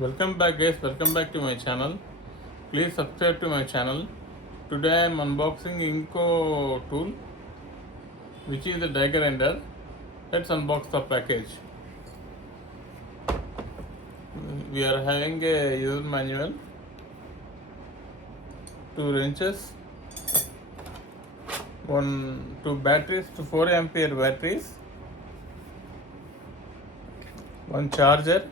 Welcome back guys, welcome back to my channel. Please subscribe to my channel. Today I am unboxing ingco tool, which is a die grinder. Let's unbox the package. We are having a user manual, 2 wrenches, two batteries, 4 ampere batteries, one charger,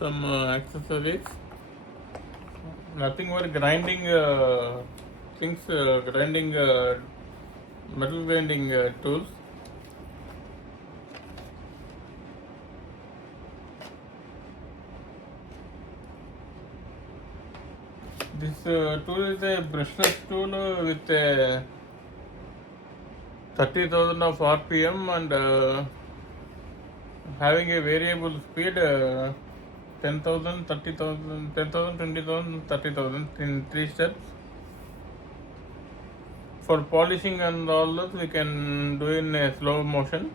some accessories, nothing but grinding things, grinding metal grinding tools. This tool is a brushless tool with a 30,000 of RPM and having a variable speed 10,000, 30,000, 10,000, 20,000, 30,000 in 3 steps. For polishing and all that, we can do in a slow motion.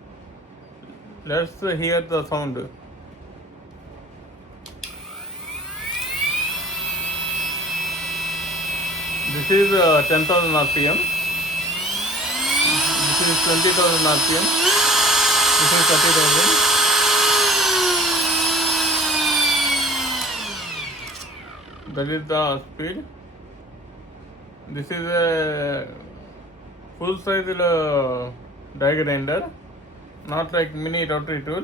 Let's hear the sound. This is 10,000 RPM. This is 20,000 RPM. This is 30,000. That is the speed. This is a full size die grinder, not like mini rotary tool.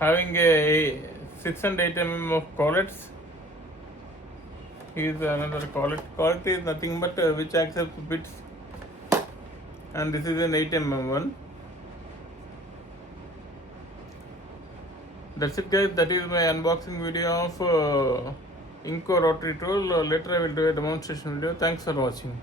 Having a 6 and 8 mm of collets. Here is another collet. Collet is nothing but which accepts bits, and this is an 8 mm one. That's it guys, that is my unboxing video of ingco rotary tool. Later I will do a demonstration video. Thanks for watching.